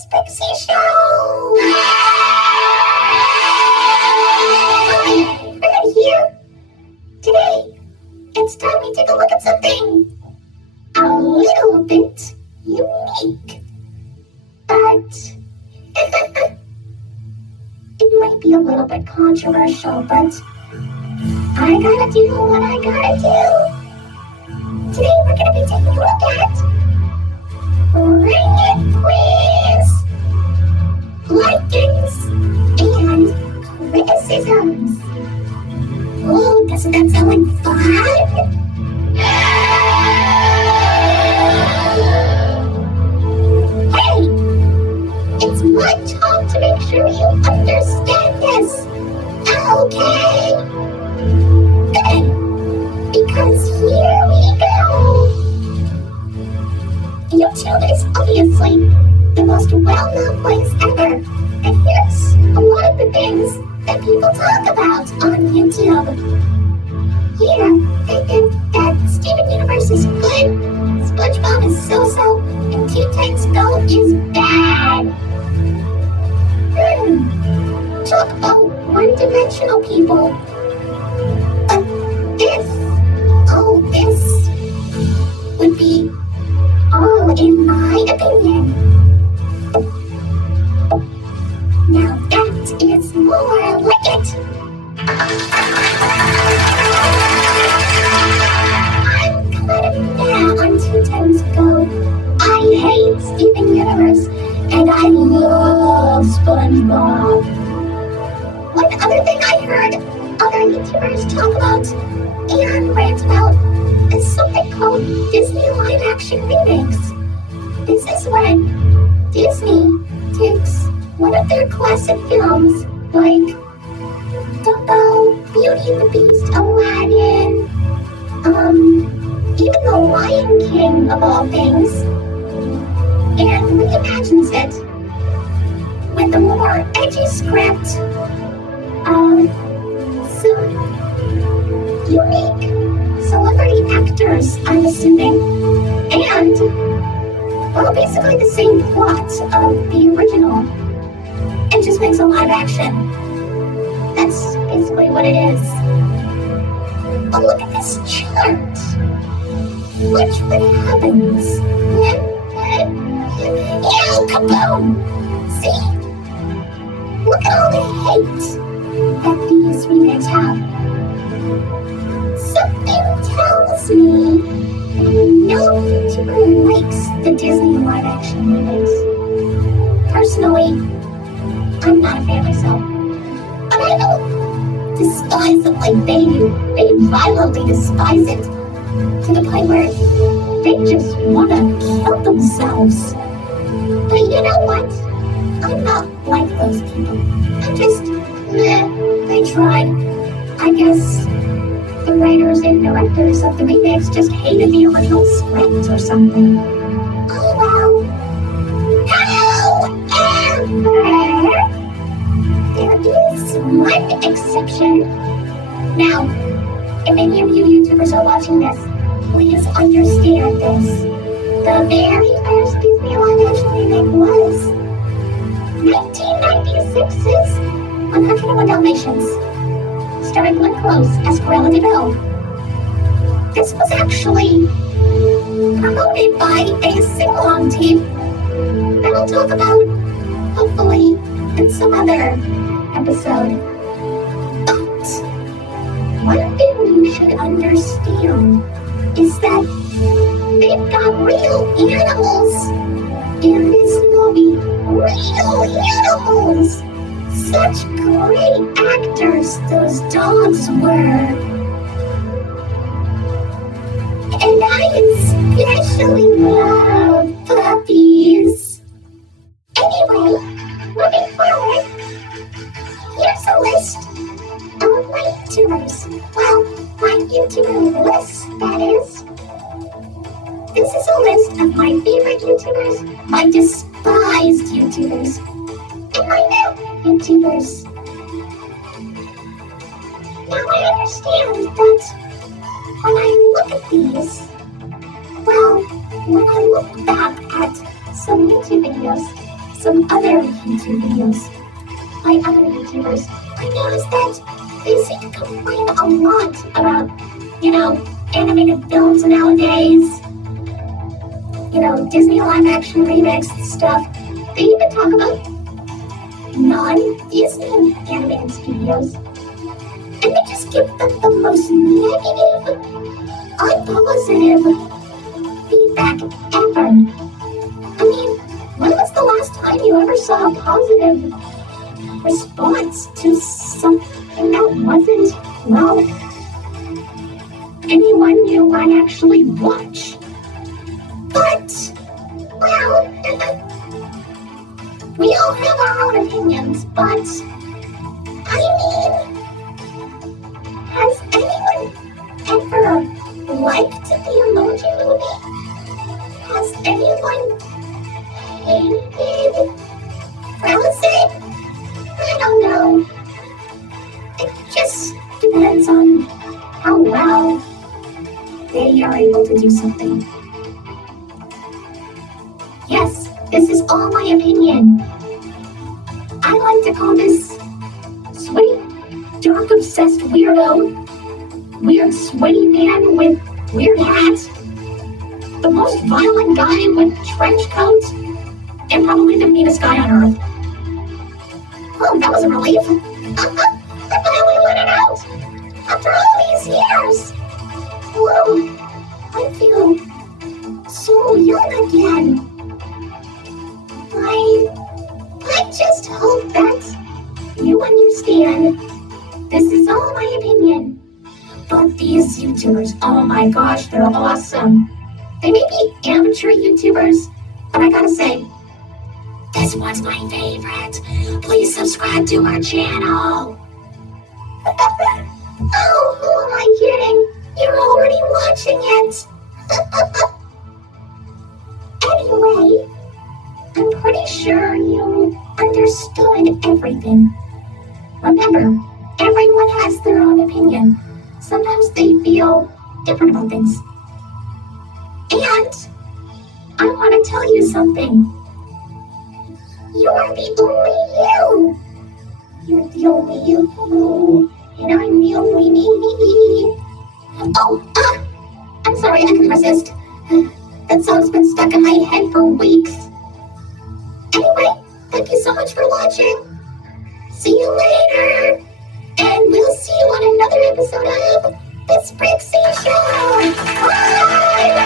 Sprixie Show! Hi, Fred here. Today, it's time we take a look at something a little bit unique. But it might be a little bit controversial, but I gotta do what I gotta do. Today, we're gonna be taking a look at Ring It Quiz, likings, and criticisms. Oh, doesn't that sound like fun? Hey, it's my job to make sure you understand this. Okay? Good. Because here we go. YouTube is obviously the most well-known place ever. And here's a lot of the things that people talk about on YouTube. Here, they think that Steven Universe is good, SpongeBob is so-so, and Two Tanks Go is bad. Talk about one-dimensional people. But this would be all in my opinion. Now that is more like it. I'm kind of mad on Two Times Go. I hate Steven Universe, and I love SpongeBob. One other thing I heard other YouTubers talk about and rant about is something called Disney live action remakes. This is when Disney takes one of their classic films, like Dumbo, Beauty and the Beast, Aladdin, even The Lion King of all things, and reimagines it with a more edgy script, some unique celebrity actors, I'm assuming, and, well, basically the same plot of the original. It just makes a live action. That's basically what it is. But look at this chart. Watch what happens. Ew, kaboom! See? Look at all the hate that these remakes have. Something tells me no YouTuber likes the Disney live action remakes. Personally, I'm not a fan myself. But I don't despise it like they do. They violently despise it to the point where they just want to kill themselves. But you know what? I'm not like those people. I'm just, they tried. I guess the writers and directors of the remakes just hated the original script or something. Oh well. However, there is one exception. Now, if any of you YouTubers are watching this, please understand this. The very first Disney live action remake was 1996's 101 Dalmatians, starring Glenn Close as Cruella de Vil. This was actually promoted by a sing-along team that I'll talk about, hopefully, in some other episode. But one thing you should understand is that they've got real animals in this movie. Real animals! Such great actors those dogs were. And I especially love puppies. Anyway, moving forward, here's a list of my YouTubers. Well, my YouTuber list, that is. This is a list of my favorite YouTubers, my despised YouTubers, and my new YouTubers. Now I understand that when I look at these, well, when I look back at some YouTube videos, some other YouTube videos by other YouTubers, I noticed that they seem to complain a lot about, animated films nowadays. Disney live action remakes and stuff. They even talk about non-Disney animated studios. And they just give them the most negative, unpositive feedback ever. I mean, when was the last time you ever saw a positive response to something that wasn't, anyone you might actually watch? But, we all have our own opinions, but, has anyone ever liked the Emoji Movie? Has anyone hated Frozen? I don't know. It just depends on how well they are able to do something. Yes, this is all my opinion. I like to call this sweaty, dark, obsessed weirdo, weird, sweaty man with weird hat, the most violent guy with trench coat, and probably the meanest guy on earth. Oh, that was a relief. I finally let it out after all these years. Whoa, I feel so young again. I just hope that you understand. This is all my opinion. But these YouTubers, oh my gosh, they're awesome. They may be amateur YouTubers, but I gotta say, this one's my favorite. Please subscribe to our channel. Oh, who am I kidding? You're already watching it. Anyway, I'm pretty sure you understood everything. Remember, everyone has their own opinion. Sometimes they feel different about things. And I want to tell you something. You're the only you. You're the only you. And I'm the only me. Oh, I'm sorry, I couldn't resist. That song's been stuck in my head for weeks. Anyway, thank you so much for watching. See you later. And we'll see you on another episode of the Sprixie Show. Bye!